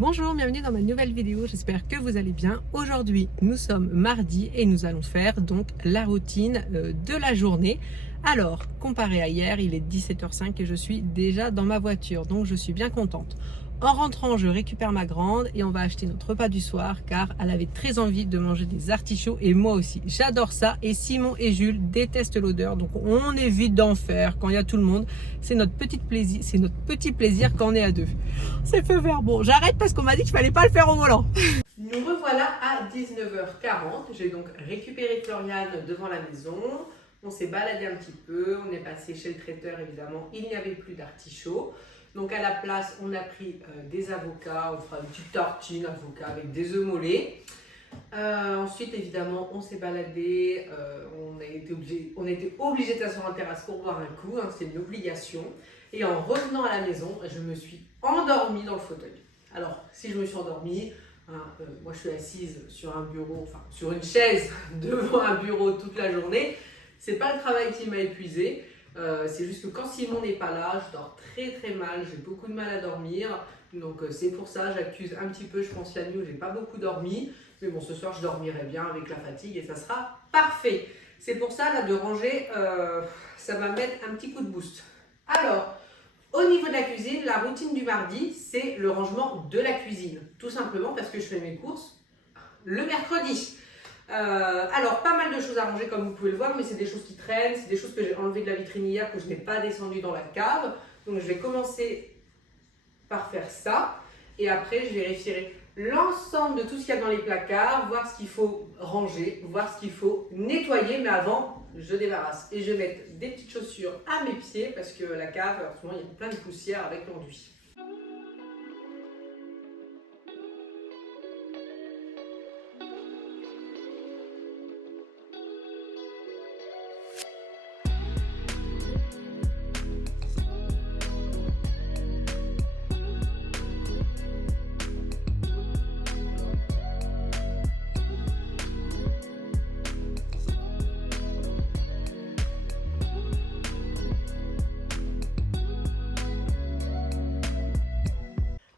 Bonjour, bienvenue dans ma nouvelle vidéo, j'espère que vous allez bien. Aujourd'hui, nous sommes mardi et nous allons faire donc la routine de la journée. Alors, comparé à hier, il est 17h05 et je suis déjà dans ma voiture, donc je suis bien contente. En rentrant, je récupère ma grande et on va acheter notre repas du soir car elle avait très envie de manger des artichauts et moi aussi. J'adore ça et Simon et Jules détestent l'odeur, donc on évite d'en faire quand il y a tout le monde. C'est notre petit plaisir quand on est à deux. C'est feu vert. Bon, j'arrête parce qu'on m'a dit qu'il fallait pas le faire au volant. Nous revoilà à 19h40. J'ai donc récupéré Floriane devant la maison. On s'est baladé un petit peu. On est passé chez le traiteur, évidemment. Il n'y avait plus d'artichauts. Donc à la place, on a pris des avocats. On fera une petite tartine avocat avec des œufs mollets. Ensuite, évidemment, on s'est baladé. On était obligé de s'asseoir sur la terrasse pour boire un coup. Hein, c'est une obligation. Et en revenant à la maison, je me suis endormie dans le fauteuil. Alors, si je me suis endormie, moi je suis assise sur un bureau, enfin sur une chaise devant un bureau toute la journée. C'est pas le travail qui m'a épuisée. C'est juste que quand Simon n'est pas là, je dors très très mal. J'ai beaucoup de mal à dormir. Donc c'est pour ça, j'accuse un petit peu, je pense, la nuit où j'ai pas beaucoup dormi. Mais bon, ce soir, je dormirai bien avec la fatigue et ça sera parfait. C'est pour ça, là, de ranger, ça va mettre un petit coup de boost. Alors, au niveau de la cuisine, la routine du mardi, c'est le rangement de la cuisine. Tout simplement parce que je fais mes courses le mercredi. Alors, pas mal de choses à ranger comme vous pouvez le voir, mais c'est des choses qui traînent, c'est des choses que j'ai enlevées de la vitrine hier, que je n'ai pas descendues dans la cave. Donc, je vais commencer par faire ça. Et après, je vérifierai l'ensemble de tout ce qu'il y a dans les placards, voir ce qu'il faut ranger, voir ce qu'il faut nettoyer. Mais avant, je débarrasse. Et je vais mettre des petites chaussures à mes pieds parce que la cave, en ce moment, il y a plein de poussière avec l'enduit.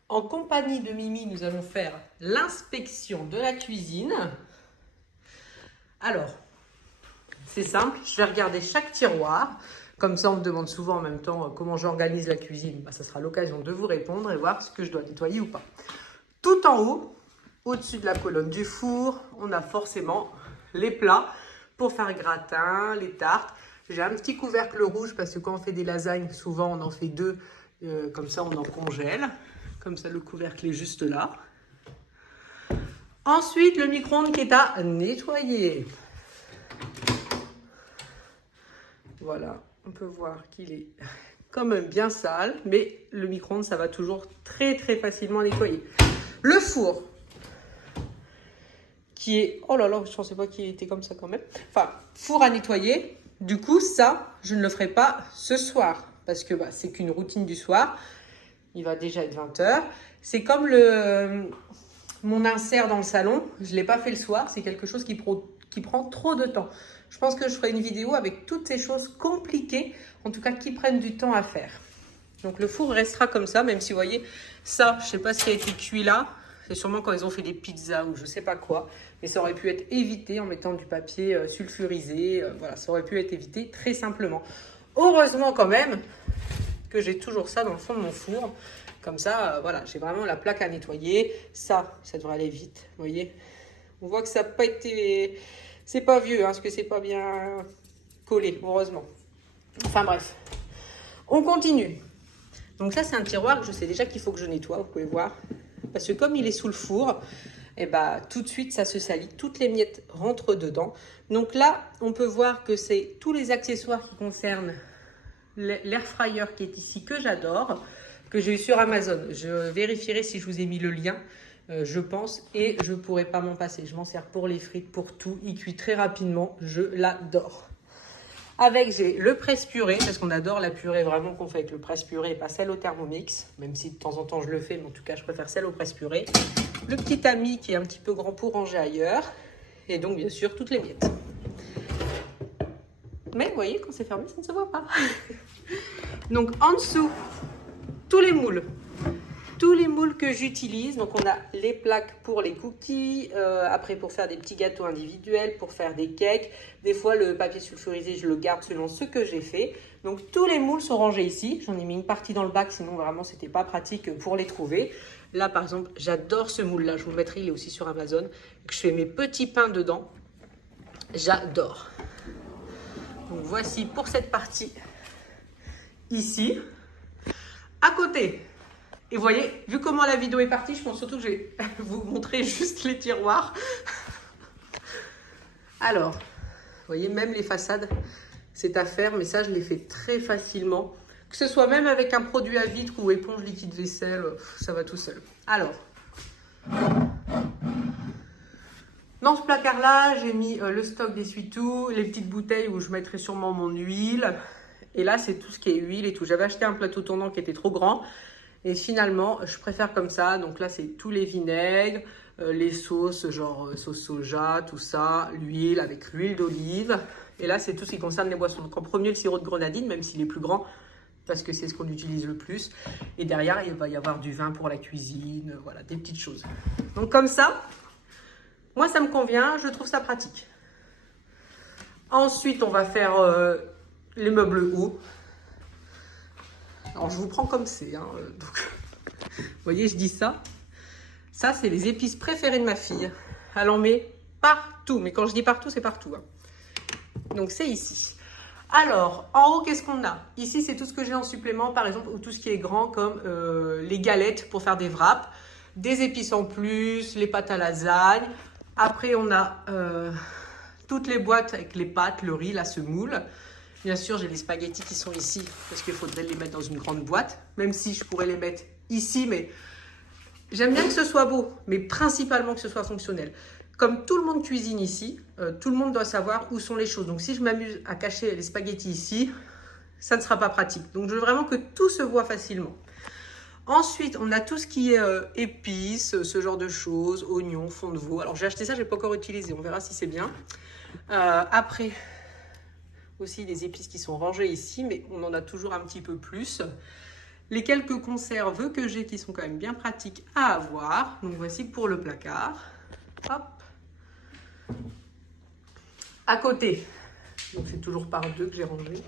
En compagnie de Mimi, nous allons faire l'inspection de la cuisine. Alors, c'est simple, je vais regarder chaque tiroir. Comme ça, on me demande souvent en même temps comment j'organise la cuisine. Ça sera l'occasion de vous répondre et voir ce que je dois nettoyer ou pas. Tout en haut, au-dessus de la colonne du four, on a forcément les plats pour faire gratin, les tartes. J'ai un petit couvercle rouge parce que quand on fait des lasagnes, souvent on en fait deux. Comme ça, on en congèle. Comme ça, le couvercle est juste là. Ensuite, le micro-ondes qui est à nettoyer. Voilà, on peut voir qu'il est quand même bien sale, mais le micro-ondes, ça va toujours très très facilement à nettoyer. Le four, qui est... Oh là là, je ne pensais pas qu'il était comme ça quand même. Enfin, four à nettoyer. Du coup, ça, je ne le ferai pas ce soir, parce que c'est qu'une routine du soir. Il va déjà être 20h. C'est comme mon insert dans le salon. Je ne l'ai pas fait le soir. C'est quelque chose qui prend trop de temps. Je pense que je ferai une vidéo avec toutes ces choses compliquées, en tout cas qui prennent du temps à faire. Donc le four restera comme ça, même si vous voyez, ça, je ne sais pas ce qui a été cuit là. C'est sûrement quand ils ont fait des pizzas ou je ne sais pas quoi. Mais ça aurait pu être évité en mettant du papier sulfurisé. Voilà, ça aurait pu être évité très simplement. Heureusement quand même que j'ai toujours ça dans le fond de mon four. Comme ça, voilà, j'ai vraiment la plaque à nettoyer. Ça devrait aller vite, vous voyez. On voit que ça n'a pas été... C'est pas vieux, parce que c'est pas bien collé, heureusement. Enfin bref, on continue. Donc ça, c'est un tiroir que je sais déjà qu'il faut que je nettoie, vous pouvez voir. Parce que comme il est sous le four, tout de suite, ça se salit. Toutes les miettes rentrent dedans. Donc là, on peut voir que c'est tous les accessoires qui concernent l'air fryer qui est ici, que j'adore, que j'ai eu sur Amazon. Je vérifierai si je vous ai mis le lien, je pense, et je ne pourrai pas m'en passer. Je m'en sers pour les frites, pour tout. Il cuit très rapidement, je l'adore. Avec, j'ai le presse-purée, parce qu'on adore la purée vraiment qu'on fait avec le presse-purée et pas celle au Thermomix, même si de temps en temps je le fais, mais en tout cas je préfère celle au presse-purée. Le petit tamis qui est un petit peu grand pour ranger ailleurs, et donc bien sûr toutes les miettes. Mais vous voyez, quand c'est fermé, ça ne se voit pas. Donc en dessous, tous les moules. tous les moules que j'utilise. Donc on a les plaques pour les cookies, après pour faire des petits gâteaux individuels, pour faire des cakes. Des fois le papier sulfurisé je le garde selon ce que j'ai fait. Donc tous les moules sont rangés ici. J'en ai mis une partie dans le bac, sinon vraiment c'était pas pratique pour les trouver. Là par exemple j'adore ce moule là, je vous le mettrai, il est aussi sur Amazon. Je fais mes petits pains dedans, j'adore. Donc voici pour cette partie ici. À côté, et vous voyez, vu comment la vidéo est partie, je pense surtout que je vais vous montrer juste les tiroirs. Alors, vous voyez, même les façades, c'est à faire, mais ça, je l'ai fait très facilement. Que ce soit même avec un produit à vitre ou éponge liquide vaisselle, ça va tout seul. Alors, dans ce placard-là, j'ai mis le stock d'essuie-tout, les petites bouteilles où je mettrai sûrement mon huile. Et là, c'est tout ce qui est huile et tout. J'avais acheté un plateau tournant qui était trop grand. Et finalement, je préfère comme ça. Donc là, c'est tous les vinaigres, les sauces, genre sauce soja, tout ça, l'huile avec l'huile d'olive. Et là, c'est tout ce qui concerne les boissons. Donc en premier, le sirop de grenadine, même s'il est plus grand, parce que c'est ce qu'on utilise le plus. Et derrière, il va y avoir du vin pour la cuisine, voilà, des petites choses. Donc comme ça, moi, ça me convient, je trouve ça pratique. Ensuite, on va faire les meubles hauts. Alors, je vous prends comme c'est. Hein, donc, vous voyez, je dis ça. Ça, c'est les épices préférées de ma fille. Elle en met partout. Mais quand je dis partout, c'est partout. Hein. Donc, c'est ici. Alors, en haut, qu'est-ce qu'on a? Ici, c'est tout ce que j'ai en supplément, par exemple, ou tout ce qui est grand, comme les galettes pour faire des wraps, des épices en plus, les pâtes à lasagne. Après, on a toutes les boîtes avec les pâtes, le riz, la semoule. Bien sûr, j'ai les spaghettis qui sont ici parce qu'il faudrait les mettre dans une grande boîte, même si je pourrais les mettre ici, mais j'aime bien que ce soit beau, mais principalement que ce soit fonctionnel. Comme tout le monde cuisine ici, tout le monde doit savoir où sont les choses. Donc si je m'amuse à cacher les spaghettis ici, ça ne sera pas pratique. Donc je veux vraiment que tout se voit facilement. Ensuite, on a tout ce qui est épices, ce genre de choses, oignons, fond de veau. Alors j'ai acheté ça, je n'ai pas encore utilisé, on verra si c'est bien. Après, aussi des épices qui sont rangées ici, mais on en a toujours un petit peu plus. Les quelques conserves que j'ai qui sont quand même bien pratiques à avoir. Donc voici pour le placard. Hop. À côté, donc c'est toujours par deux que j'ai rangé.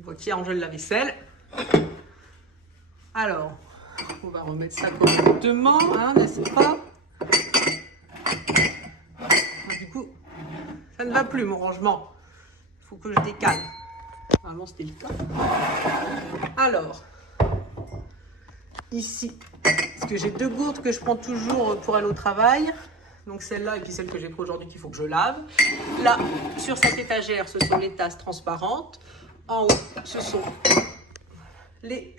On voit qui a rangé le lave-vaisselle. Alors, on va remettre ça correctement, hein, n'est-ce pas? Du coup, ça ne va plus mon rangement. Il faut que je décale. Normalement, c'était le cas. Alors, ici, parce que j'ai deux gourdes que je prends toujours pour aller au travail. Donc celle-là et puis celle que j'ai pris aujourd'hui qu'il faut que je lave. Là, sur cette étagère, ce sont les tasses transparentes. En haut, ce sont les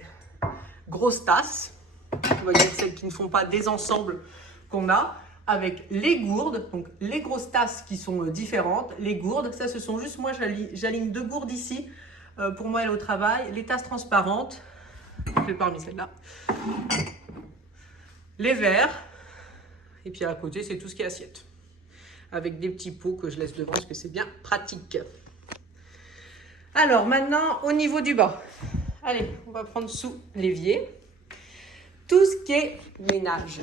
grosses tasses. Vous voyez, celles qui ne font pas des ensembles qu'on a. Avec les gourdes, donc les grosses tasses qui sont différentes. Les gourdes, ça ce sont juste, moi j'aligne deux gourdes ici pour moi aller au travail. Les tasses transparentes, je vais parmi celles-là. Les verres, et puis à côté c'est tout ce qui est assiette. Avec des petits pots que je laisse devant parce que c'est bien pratique. Alors maintenant au niveau du bas, allez, on va prendre sous l'évier. Tout ce qui est ménage.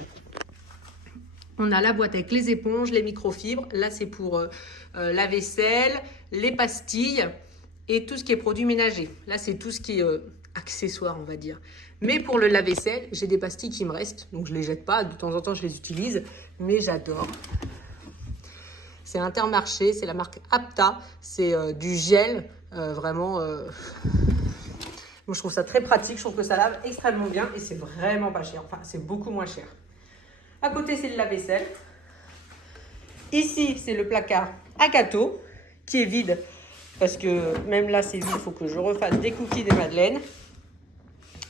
On a la boîte avec les éponges, les microfibres. Là, c'est pour la vaisselle, les pastilles et tout ce qui est produits ménagers. Là, c'est tout ce qui est accessoire, on va dire. Mais pour le lave-vaisselle, j'ai des pastilles qui me restent. Donc, je ne les jette pas. De temps en temps, je les utilise. Mais j'adore. C'est Intermarché. C'est la marque Apta. C'est du gel. Vraiment... Moi, je trouve ça très pratique. Je trouve que ça lave extrêmement bien. Et c'est vraiment pas cher. Enfin, c'est beaucoup moins cher. À côté, c'est le lave-vaisselle. Ici, c'est le placard à gâteaux qui est vide. Parce que même là, c'est vide. Il faut que je refasse des cookies, des madeleines.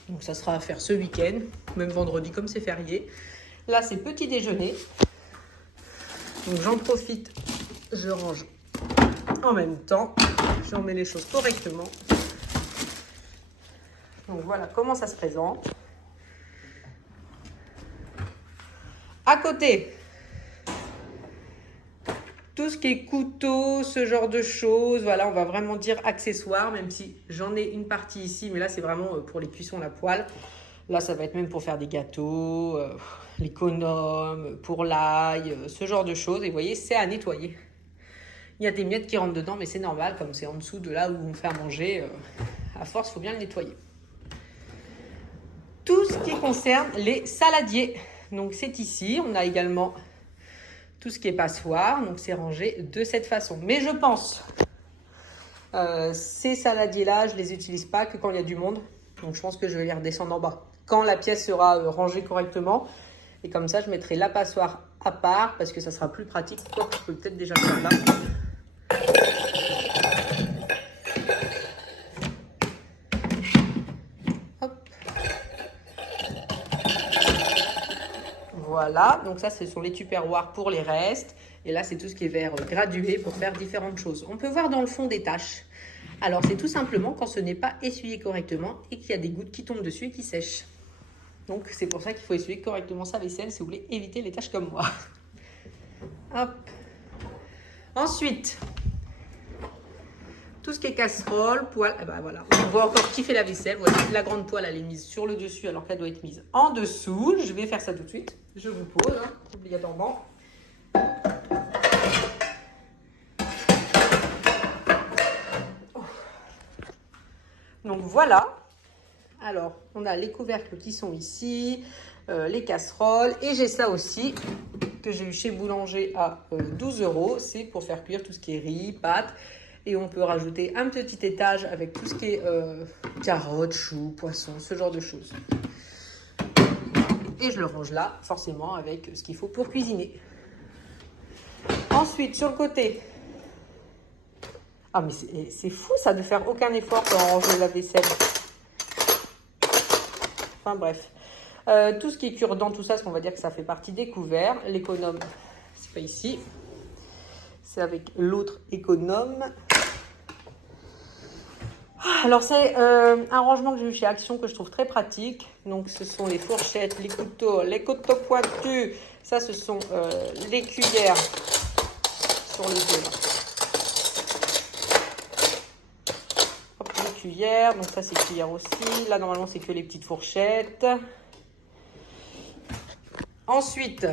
Donc, ça sera à faire ce week-end. Même vendredi, comme c'est férié. Là, c'est petit déjeuner. Donc, j'en profite. Je range en même temps. J'en mets les choses correctement. Donc, voilà comment ça se présente. À côté, tout ce qui est couteau, ce genre de choses, voilà, on va vraiment dire accessoires, même si j'en ai une partie ici, mais là c'est vraiment pour les cuissons à la poêle. Là, ça va être même pour faire des gâteaux, l'économe, pour l'ail, ce genre de choses. Et vous voyez, c'est à nettoyer. Il y a des miettes qui rentrent dedans, mais c'est normal, comme c'est en dessous de là où on fait à manger. À force, il faut bien le nettoyer. Tout ce qui concerne les saladiers. Donc, c'est ici. On a également tout ce qui est passoire. Donc, c'est rangé de cette façon. Mais je pense, ces saladiers-là, je ne les utilise pas que quand il y a du monde. Donc, je pense que je vais les redescendre en bas. Quand la pièce sera rangée correctement. Et comme ça, je mettrai la passoire à part parce que ça sera plus pratique. Je peux peut-être déjà faire là. Voilà, donc ça, ce sont les tupperwares pour les restes. Et là, c'est tout ce qui est verre gradué pour faire différentes choses. On peut voir dans le fond des taches. Alors, c'est tout simplement quand ce n'est pas essuyé correctement et qu'il y a des gouttes qui tombent dessus et qui sèchent. Donc, c'est pour ça qu'il faut essuyer correctement sa vaisselle si vous voulez éviter les taches comme moi. Hop. Ensuite, tout ce qui est casserole, poêle, eh ben voilà, on voit encore qui fait la vaisselle. Voilà, la grande poêle, elle est mise sur le dessus alors qu'elle doit être mise en dessous. Je vais faire ça tout de suite. Je vous pose, hein, obligatoirement. Donc voilà. Alors, on a les couvercles qui sont ici, les casseroles. Et j'ai ça aussi que j'ai eu chez Boulanger à 12 €. C'est pour faire cuire tout ce qui est riz, pâtes. Et on peut rajouter un petit étage avec tout ce qui est carottes, choux, poissons, ce genre de choses. Et je le range là, forcément, avec ce qu'il faut pour cuisiner. Ensuite, sur le côté... Ah, mais c'est fou ça de faire aucun effort pour ranger la vaisselle. Enfin bref. Tout ce qui est cure-dents, tout ça, parce qu'on va dire que ça fait partie des couverts. L'économe, c'est pas ici. C'est avec l'autre économe. Alors c'est un rangement que j'ai eu chez Action que je trouve très pratique. Donc ce sont les fourchettes, les couteaux pointus. Ça ce sont les cuillères sur les deux là. Hop, les cuillères, donc ça c'est cuillères aussi. Là normalement c'est que les petites fourchettes. Ensuite,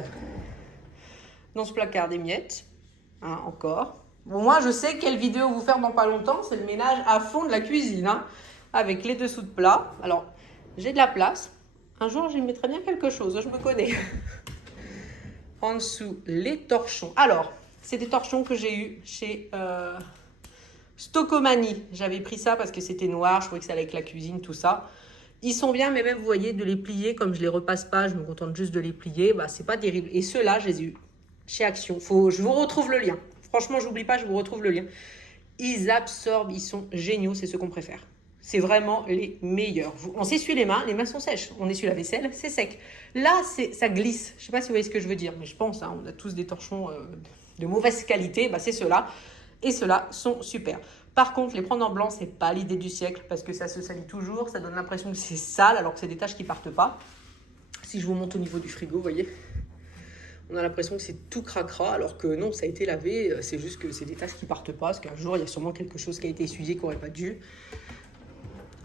dans ce placard des miettes, hein, encore. Bon, moi, je sais quelle vidéo vous faire dans pas longtemps. C'est le ménage à fond de la cuisine, hein, avec les dessous de plat. Alors, j'ai de la place. Un jour, j'y mettrai bien quelque chose. Je me connais. En dessous, les torchons. Alors, c'est des torchons que j'ai eu chez Stocomanie. J'avais pris ça parce que c'était noir. Je trouvais que ça allait avec la cuisine, tout ça. Ils sont bien, mais même, vous voyez, de les plier, comme je les repasse pas, je me contente juste de les plier. Bah, c'est pas terrible. Et ceux-là, je les ai eu chez Action. Je vous retrouve le lien. Franchement, j'oublie pas, je vous retrouve le lien. Ils absorbent, ils sont géniaux, c'est ceux qu'on préfère. C'est vraiment les meilleurs. On s'essuie les mains sont sèches. On essuie la vaisselle, c'est sec. Là, ça glisse. Je sais pas si vous voyez ce que je veux dire, mais je pense, hein, on a tous des torchons de mauvaise qualité. Bah, c'est ceux-là. Et ceux-là sont super. Par contre, les prendre en blanc, c'est pas l'idée du siècle parce que ça se salit toujours. Ça donne l'impression que c'est sale alors que c'est des taches qui partent pas. Si je vous monte au niveau du frigo, vous voyez, on a l'impression que c'est tout cracra, alors que non, ça a été lavé. C'est juste que c'est des taches qui partent pas, parce qu'un jour, il y a sûrement quelque chose qui a été essuyé, qui n'aurait pas dû.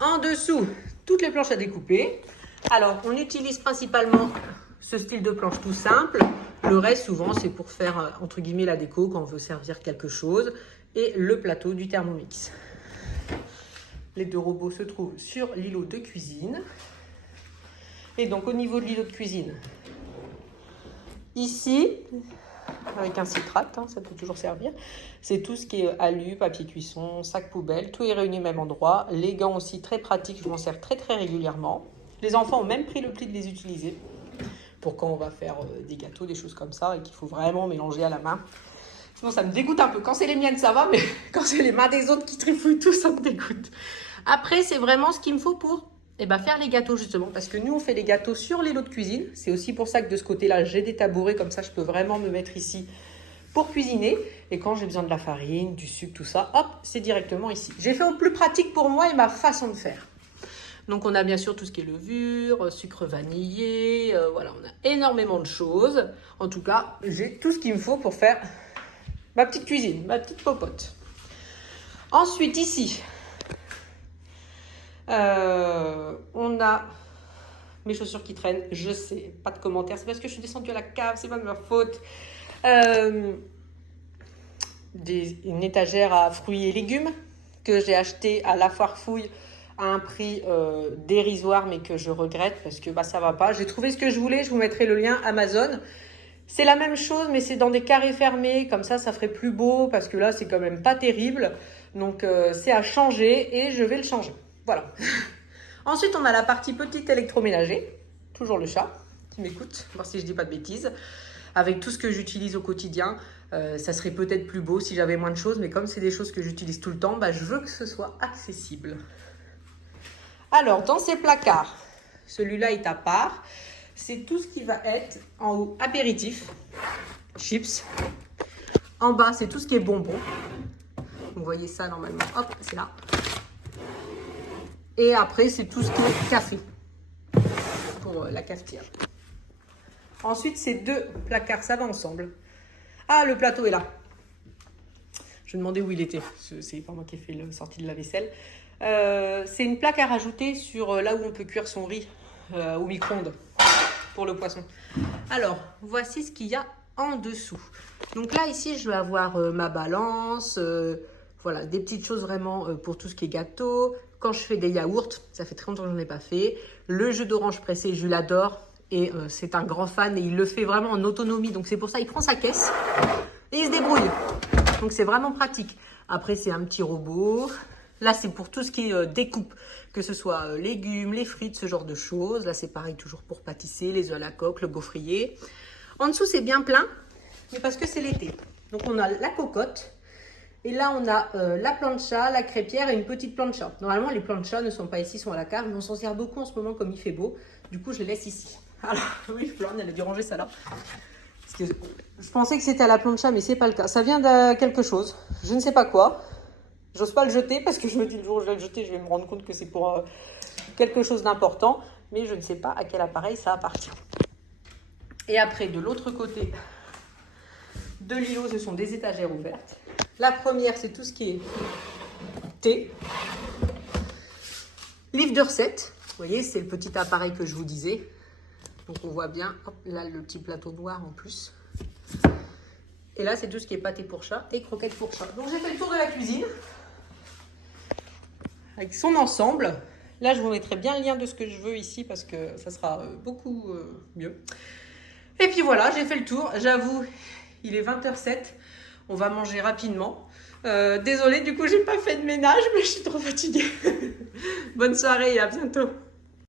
En dessous, toutes les planches à découper. Alors, on utilise principalement ce style de planche tout simple. Le reste, souvent, c'est pour faire, entre guillemets, la déco, quand on veut servir quelque chose. Et le plateau du Thermomix. Les deux robots se trouvent sur l'îlot de cuisine. Et donc, au niveau de l'îlot de cuisine, ici, avec un citrate, hein, ça peut toujours servir, c'est tout ce qui est alu, papier cuisson, sac poubelle, tout est réuni au même endroit. Les gants aussi, très pratiques, je m'en sers très très régulièrement. Les enfants ont même pris le pli de les utiliser pour quand on va faire des gâteaux, des choses comme ça, et qu'il faut vraiment mélanger à la main. Sinon, ça me dégoûte un peu. Quand c'est les miennes, ça va, mais quand c'est les mains des autres qui trifouillent tout, ça me dégoûte. Après, c'est vraiment ce qu'il me faut pour faire les gâteaux, justement. Parce que nous, on fait les gâteaux sur les lots de cuisine. C'est aussi pour ça que de ce côté-là, j'ai des tabourets. Comme ça, je peux vraiment me mettre ici pour cuisiner. Et quand j'ai besoin de la farine, du sucre, tout ça, hop, c'est directement ici. J'ai fait au plus pratique pour moi et ma façon de faire. Donc, on a bien sûr tout ce qui est levure, sucre vanillé. Voilà, on a énormément de choses. En tout cas, j'ai tout ce qu'il me faut pour faire ma petite cuisine, ma petite popote. Ensuite, ici, on a mes chaussures qui traînent, je sais, pas de commentaires, c'est parce que je suis descendue à la cave, c'est pas de ma faute. Une étagère à fruits et légumes que j'ai acheté à la foire fouille à un prix dérisoire, mais que je regrette parce que ça va pas. J'ai trouvé ce que je voulais, je vous mettrai le lien Amazon. C'est la même chose, mais c'est dans des carrés fermés, comme ça ferait plus beau, parce que là, c'est quand même pas terrible. Donc, c'est à changer et je vais le changer. Voilà. Ensuite, on a la partie petite électroménager. Toujours le chat qui m'écoute, voir si je dis pas de bêtises. Avec tout ce que j'utilise au quotidien, ça serait peut-être plus beau si j'avais moins de choses, mais comme c'est des choses que j'utilise tout le temps, je veux que ce soit accessible. Alors, dans ces placards, celui-là est à part. C'est tout ce qui va être en haut apéritif, chips. En bas, c'est tout ce qui est bonbons. Vous voyez ça normalement, hop, c'est là. Et après, c'est tout ce qui est café pour la cafetière. Ensuite, ces deux placards, ça va ensemble. Ah, le plateau est là. Je me demandais où il était. C'est pas moi qui ai fait la sortie de la vaisselle. C'est une plaque à rajouter sur là où on peut cuire son riz au micro-ondes pour le poisson. Alors, voici ce qu'il y a en dessous. Donc là, ici, je vais avoir ma balance, voilà, des petites choses vraiment pour tout ce qui est gâteau. Quand je fais des yaourts, ça fait très longtemps que je n'en ai pas fait. Le jus d'orange pressé, je l'adore. Et c'est un grand fan et il le fait vraiment en autonomie. Donc c'est pour ça, il prend sa caisse et il se débrouille. Donc c'est vraiment pratique. Après, c'est un petit robot. Là, c'est pour tout ce qui est découpe, que ce soit légumes, les frites, ce genre de choses. Là, c'est pareil, toujours pour pâtisser, les œufs à la coque, le gaufrier. En dessous, c'est bien plein, mais parce que c'est l'été. Donc, on a la cocotte. Et là, on a la plancha, la crêpière et une petite plancha. Normalement, les planchas ne sont pas ici, sont à la cave, mais on s'en sert beaucoup en ce moment comme il fait beau. Du coup, je les laisse ici. Alors, oui, Florine, elle a dû ranger ça là. Parce que je pensais que c'était à la plancha, mais c'est pas le cas. Ça vient de quelque chose. Je ne sais pas quoi. J'ose pas le jeter parce que je me dis le jour où je vais le jeter, je vais me rendre compte que c'est pour quelque chose d'important. Mais je ne sais pas à quel appareil ça appartient. Et après, de l'autre côté de l'îlot, ce sont des étagères ouvertes. La première, c'est tout ce qui est thé. Livre de recettes. Vous voyez, c'est le petit appareil que je vous disais. Donc on voit bien, hop, là le petit plateau noir en plus. Et là, c'est tout ce qui est pâté pour chat et croquettes pour chat. Donc j'ai fait le tour de la cuisine avec son ensemble. Là, je vous mettrai bien le lien de ce que je veux ici parce que ça sera beaucoup mieux. Et puis voilà, j'ai fait le tour. J'avoue, il est 20h07. On va manger rapidement. Désolée, du coup, j'ai pas fait de ménage, mais je suis trop fatiguée. Bonne soirée et à bientôt.